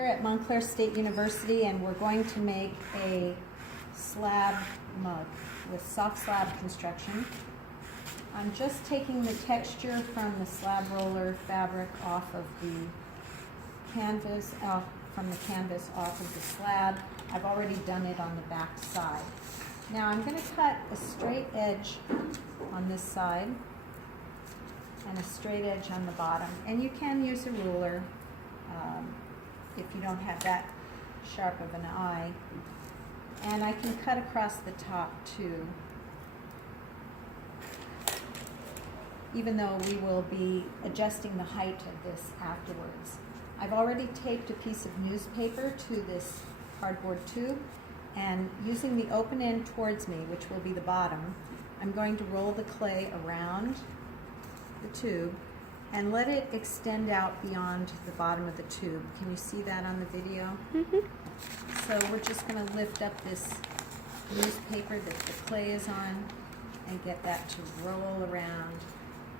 Here at Montclair State University, and we're going to make a slab mug with soft slab construction. I'm just taking the texture from the slab roller fabric off of the canvas, off of the slab. I've already done it on the back side. Now I'm going to cut a straight edge on this side and a straight edge on the bottom, and you can use a ruler if you don't have that sharp of an eye. And I can cut across the top too, even though we will be adjusting the height of this afterwards. I've already taped a piece of newspaper to this cardboard tube, and using the open end towards me, which will be the bottom, I'm going to roll the clay around the tube and let it extend out beyond the bottom of the tube. Can you see that on the video? So we're just going to lift up this newspaper that the clay is on and get that to roll around.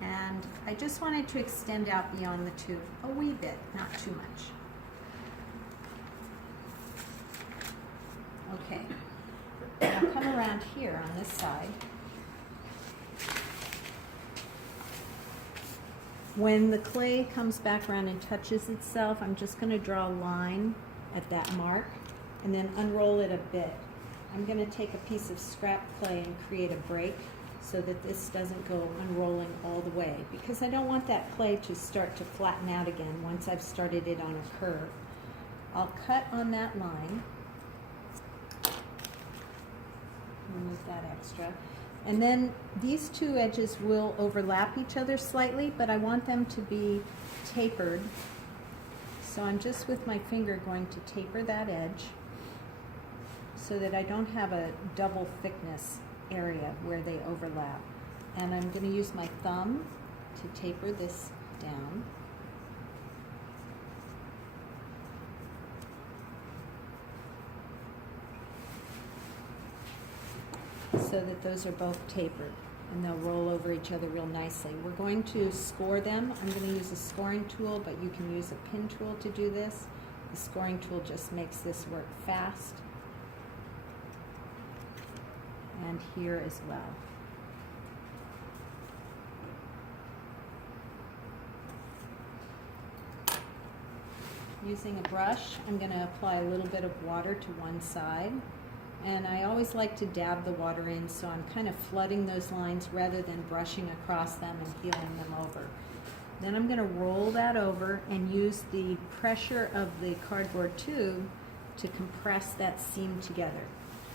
And I just want it to extend out beyond the tube a wee bit, not too much. Okay, now come around here on this side. When the clay comes back around and touches itself, I'm just going to draw a line at that mark and then unroll it a bit. I'm going to take a piece of scrap clay and create a break so that this doesn't go unrolling all the way, because I don't want that clay to start to flatten out again once I've started it on a curve. I'll cut on that line, remove that extra. And then these two edges will overlap each other slightly, but I want them to be tapered. So I'm just with my finger going to taper that edge so that I don't have a double thickness area where they overlap. And I'm going to use my thumb to taper this down. So that those are both tapered and they'll roll over each other real nicely. We're going to score them. I'm going to use a scoring tool, but you can use a pin tool to do this. The scoring tool just makes this work fast. And here as well. Using a brush, I'm going to apply a little bit of water to one side. And I always like to dab the water in, so I'm kind of flooding those lines rather than brushing across them and peeling them over. Then I'm going to roll that over and use the pressure of the cardboard tube to compress that seam together,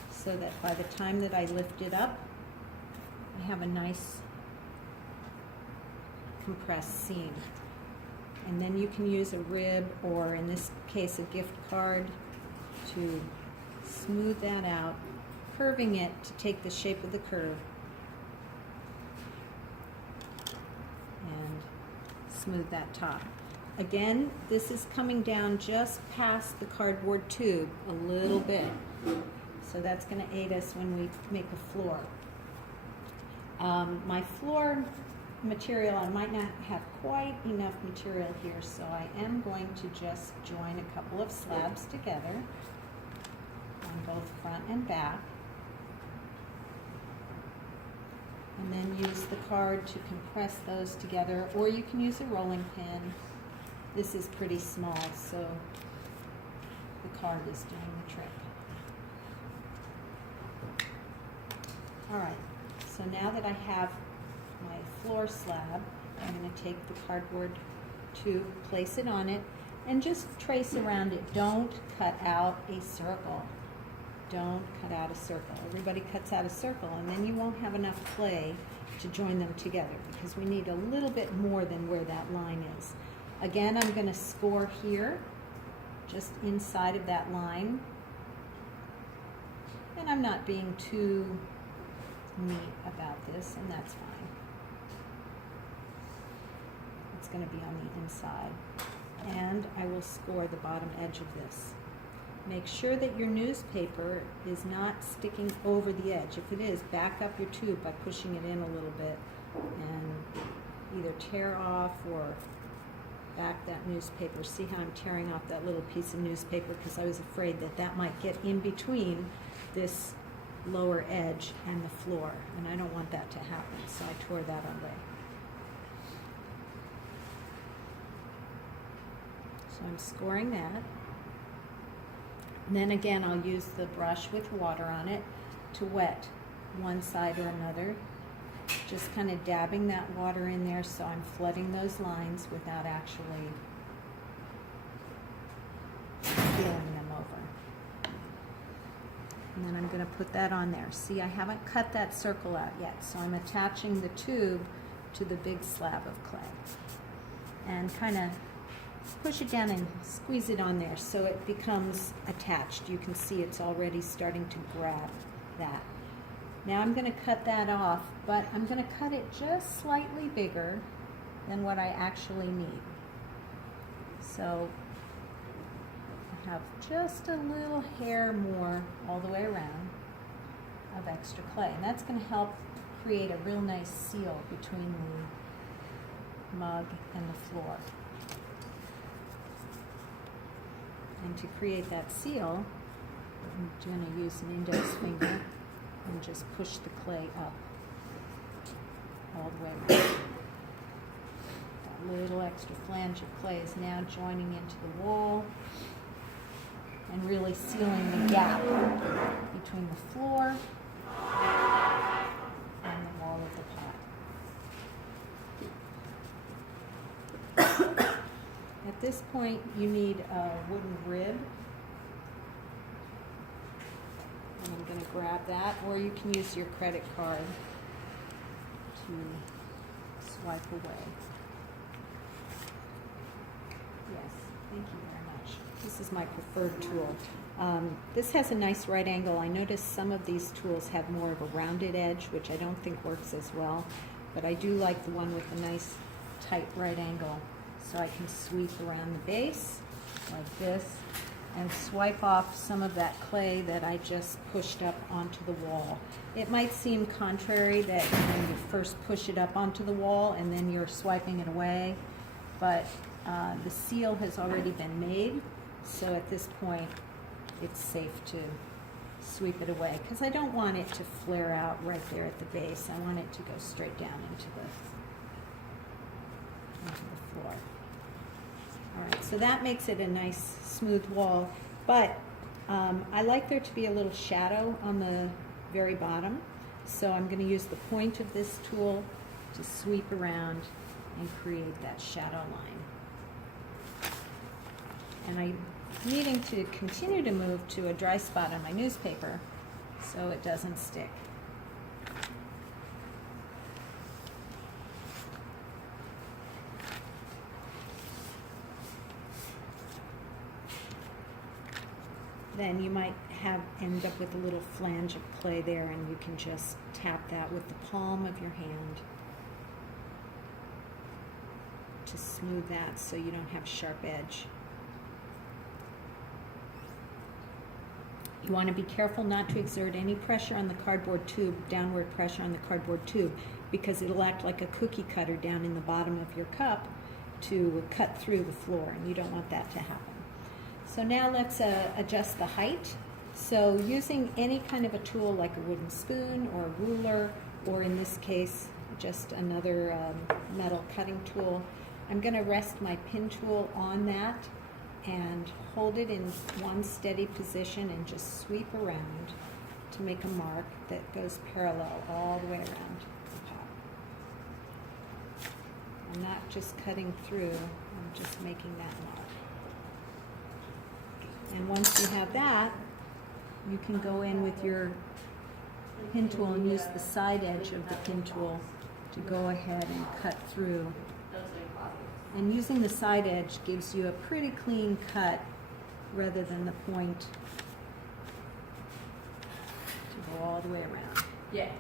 so that by the time that I lift it up, I have a nice compressed seam. And then you can use a rib, or in this case a gift card, to smooth that out, curving it to take the shape of the curve, and smooth that top. Again, this is coming down just past the cardboard tube a little bit, so that's going to aid us when we make a floor. My floor material, I might not have quite enough material here, so I am going to just join a couple of slabs together on both front and back, and then use the card to compress those together, or you can use a rolling pin. This is pretty small, so the card is doing the trick. Alright, so now that I have my floor slab, I'm going to take the cardboard tube, place it on it, and just trace around it. Don't cut out a circle. Don't cut out a circle. Everybody cuts out a circle, and then you won't have enough clay to join them together, because we need a little bit more than where that line is. Again, I'm going to score here, just inside of that line. And I'm not being too neat about this, and that's fine. It's going to be on the inside. And I will score the bottom edge of this. Make sure that your newspaper is not sticking over the edge. If it is, back up your tube by pushing it in a little bit and either tear off or back that newspaper. See how I'm tearing off that little piece of newspaper because I was afraid that that might get in between this lower edge and the floor, and I don't want that to happen, so I tore that away. So I'm scoring that. And then again, I'll use the brush with water on it to wet one side or another. Just kind of dabbing that water in there so I'm flooding those lines without actually feeling them over. And then I'm going to put that on there. See, I haven't cut that circle out yet, so I'm attaching the tube to the big slab of clay. And kind of push it down and squeeze it on there so it becomes attached. You can see it's already starting to grab that. Now I'm going to cut that off, but I'm going to cut it just slightly bigger than what I actually need. So I have just a little hair more all the way around of extra clay. And that's going to help create a real nice seal between the mug and the floor. And to create that seal, I'm going to use an index finger and just push the clay up all the way around. That little extra flange of clay is now joining into the wall and really sealing the gap between the floor and the wall of the pot. At this point, you need a wooden rib. And I'm going to grab that, or you can use your credit card to swipe away. Yes, thank you very much. This is my preferred tool. This has a nice right angle. I noticed some of these tools have more of a rounded edge, which I don't think works as well, but I do like the one with a nice tight right angle. So I can sweep around the base like this and swipe off some of that clay that I just pushed up onto the wall. It might seem contrary that when you first push it up onto the wall and then you're swiping it away, but the seal has already been made, so at this point it's safe to sweep it away because I don't want it to flare out right there at the base. I want it to go straight down into the floor. All right, so that makes it a nice smooth wall, but I like there to be a little shadow on the very bottom, so I'm going to use the point of this tool to sweep around and create that shadow line. And I'm needing to continue to move to a dry spot on my newspaper so it doesn't stick. Then you might end up with a little flange of clay there, and you can just tap that with the palm of your hand to smooth that so you don't have a sharp edge. You want to be careful not to exert any pressure on the cardboard tube, downward pressure on the cardboard tube, because it'll act like a cookie cutter down in the bottom of your cup to cut through the floor, and you don't want that to happen. So now let's adjust the height. So using any kind of a tool like a wooden spoon or a ruler, or in this case, just another metal cutting tool, I'm going to rest my pin tool on that and hold it in one steady position and just sweep around to make a mark that goes parallel all the way around the pot. I'm not just cutting through, I'm just making that mark. And once you have that, you can go in with your pin tool and use the side edge of the pin tool to go ahead and cut through. And using the side edge gives you a pretty clean cut rather than the point to go all the way around. Yeah.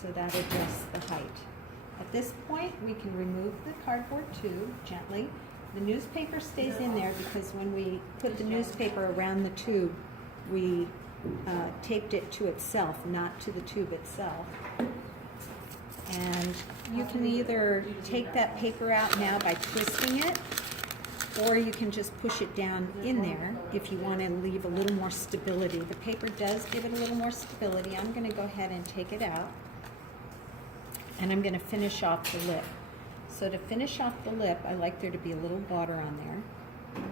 So that adjusts the height. At this point, we can remove the cardboard tube gently. The newspaper stays in there because when we put the newspaper around the tube, we taped it to itself, not to the tube itself. And you can either take that paper out now by twisting it, or you can just push it down in there if you want to leave a little more stability. The paper does give it a little more stability. I'm going to go ahead and take it out, and I'm going to finish off the lip. So to finish off the lip, I like there to be a little water on there.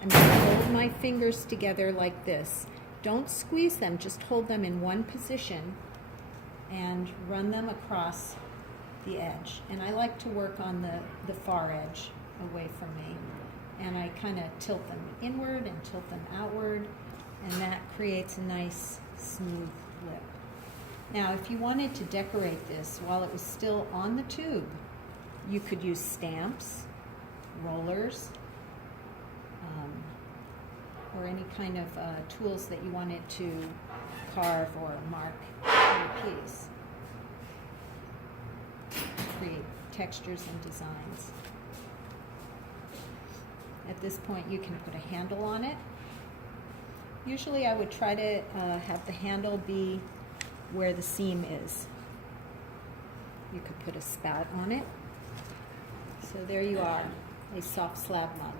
I'm going to hold my fingers together like this. Don't squeeze them, just hold them in one position and run them across the edge. And I like to work on the far edge away from me. And I kind of tilt them inward and tilt them outward, and that creates a nice smooth lip. Now, if you wanted to decorate this while it was still on the tube, you could use stamps, rollers, or any kind of tools that you wanted to carve or mark your piece to create textures and designs. At this point, you can put a handle on it. Usually I would try to have the handle be where the seam is. You could put a spout on it. So there you are, a soft slab mug.